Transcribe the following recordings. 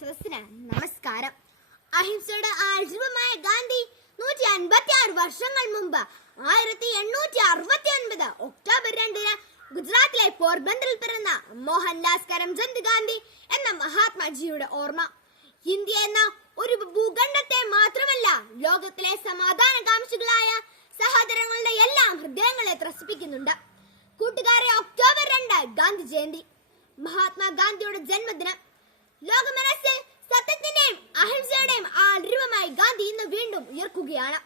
സദസ്സിന് നമസ്കാരം. അഹിംസയുടെ ആജീവമായ ഗാന്ധി നൂറ്റി അൻപത്തി ആറ് വർഷങ്ങൾ മുമ്പ് ആയിരത്തി എണ്ണൂറ്റി അറുപത്തി ഒൻപത് ഒക്ടോബർ രണ്ടിന് ഗുജറാത്തിലെ പോർബന്ദറിൽ പിറന്ന മോഹൻദാസ് കരംചന്ദ് ഗാന്ധി എന്ന മഹാത്മാജിയുടെ ഓർമ്മ. ഇന്ത്യ എന്ന ഒരു ഭൂഖണ്ഡത്തെ മാത്രമല്ല ലോകത്തിലെ സമാധാനകാംക്ഷികളായ സഹോദരങ്ങളുടെ എല്ലാം ഹൃദയങ്ങളെ ത്രസിപ്പിക്കുന്നുണ്ട്. കൂട്ടുകാരെ ഒക്ടോബർ രണ്ട് ഗാന്ധി ജയന്തി. മഹാത്മാഗാന്ധിയുടെ ജന്മദിനം ലോകമനസ്സിൽ സത്യത്തിന്റെയും അഹിംസയുടെയും ആൾരൂപമായി ഗാന്ധി ഇന്ന് വീണ്ടും ഉയർക്കുകയാണ്.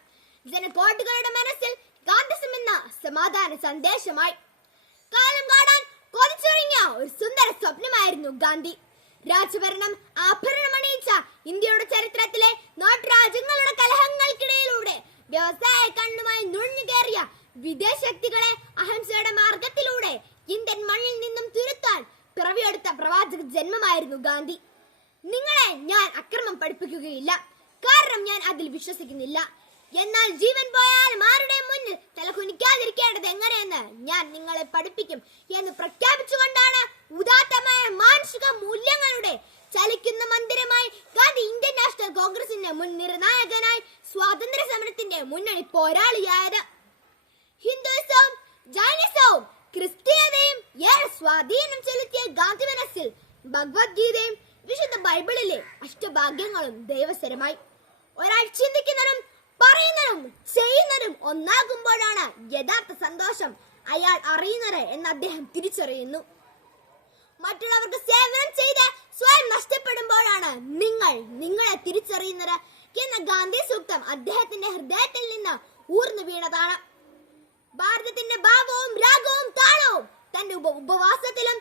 ജനകോട്ടുകളുടെ മനസ്സിൽ ഗാന്ധിസം എന്ന സമാധാന സന്ദേശമായി. കാലം കാണാൻ കൊതിച്ചൊരുങ്ങിയ ഒരു സുന്ദര സ്വപ്നമായിരുന്നു ഗാന്ധി. രാജഭരണം ആഭരണമണിയിച്ച ഇന്ത്യയുടെ ചരിത്രത്തിലെ നാട്ടുരാജ്യങ്ങളുടെ കലഹങ്ങൾക്കിടയിലൂടെ വ്യവസായ കണ്ണുമായി നുഴഞ്ഞു കയറിയ വിദേശ ശക്തികളെ അഹിംസയുടെ മാർഗത്തിലൂടെ ഇന്ത്യൻ മണ്ണിൽ നിന്നും തുരുത്താൻ പിറവിയെടുത്ത പ്രവാചക ജന്മമായിരുന്നു ഗാന്ധി. നിങ്ങളെ ഞാൻ അക്രമം പഠിപ്പിക്കുകയില്ല. കാരണം ഞാൻ അതിൽ വിശ്വസിക്കുന്നില്ല. എന്നാൽ ജീവൻ പോയാൽ ആരുടെ മുന്നിൽ തലകുനിക്കാതിരിക്കേണ്ടത് എങ്ങനെയെന്ന് ഞാൻ നിങ്ങളെ പഠിപ്പിക്കും എന്ന് പ്രഖ്യാപിച്ചുകൊണ്ടാണ് ഉദാത്തമായ മാനുഷിക മൂല്യങ്ങളുടെ ചലിക്കുന്ന മന്ദിരമായി ഗാന്ധി ഇന്ത്യൻ നാഷണൽ കോൺഗ്രസിന്റെ മുൻ നിർണായകനായി സ്വാതന്ത്ര്യ സമരത്തിന്റെ മുന്നണി പോരാളിയായത്. ഹിന്ദുസവും ജൈനിസവും ക്രിസ്തീയതയും ഏറെ സ്വാധീനം ചെലുത്തിയ ഗാന്ധി മനസ്സിൽ ഭഗവത്ഗീതയും വിശുദ്ധ ബൈബിളിലെ അഷ്ടഭാഗ്യങ്ങളും ദൈവസ്ഥരമായി ഒരാൾ ചിന്തിക്കുന്നതും പറയുന്നതും ചെയ്യുന്നതും ഒന്നാകുമ്പോഴാണ് യഥാർത്ഥ സന്തോഷം അയാൾ അറിയുന്നത് എന്ന് അദ്ദേഹം തിരിച്ചറിയുന്നു. മറ്റുള്ളവർക്ക് സേവനം ചെയ്ത് സ്വയം നഷ്ടപ്പെടുമ്പോഴാണ് നിങ്ങൾ നിങ്ങളെ തിരിച്ചറിയുന്നത് എന്ന ഗാന്ധി സൂക്തം അദ്ദേഹത്തിന്റെ ഹൃദയത്തിൽ നിന്ന് ഊർന്നു വീണതാണ്. ഭാരതത്തിന്റെ ഭാവവും രാഗവും താളവും തന്റെ ഉപവാസത്തിലും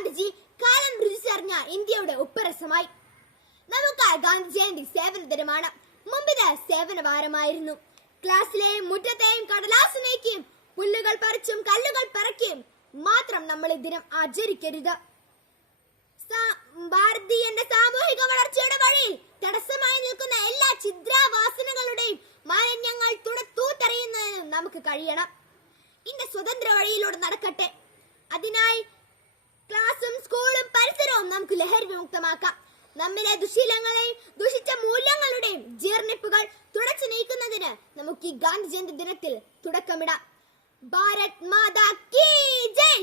ഗാന്ധിജി കാലം രുചിച്ചറിഞ്ഞ ഇന്ത്യയുടെ ഉപ്പരസമായി. നമുക്ക് ഗാന്ധി സേവന ദിനമാണ് മുമ്പിത് സേവന വാരമായിരുന്നു ക്ലാസ്സിലെ മുറ്റത്തെയും കടലാസ് നീക്കിയും പുല്ലുകൾ പറിച്ചും കല്ലുകൾ പറക്കിയും മാത്രം നമ്മൾ ഈ ദിനം ആചരിക്കരുത് ഭാരതീയന്റെ സാമൂഹിക വളർച്ചയുടെ വഴി തടസ്സമായി നിൽക്കുന്ന എല്ലാ ചിദ്രാവാസനകളുടെയും മാലിന്യങ്ങൾ തൂത്തെറിയുന്നതിനും നമുക്ക് കഴിയണം. ഇന്റെ സ്വതന്ത്ര വഴിയിലൂടെ നടക്കട്ടെ. അതിനായി ക്ലാസും സ്കൂളും പരിസരവും നമുക്ക് ലഹരി വിമുക്തമാക്കാം നമ്മിലെ ദുശീലങ്ങളെയും ദുഷിച്ച മൂല്യങ്ങളുടെയും ജീർണിപ്പുകൾ തുടച്ചു നീക്കുന്നതിന് നമുക്ക് ഈ ഗാന്ധി ജയന്തി ദിനത്തിൽ തുടക്കമിടാം. ഭാരത് മാതാ കീ ജയ്!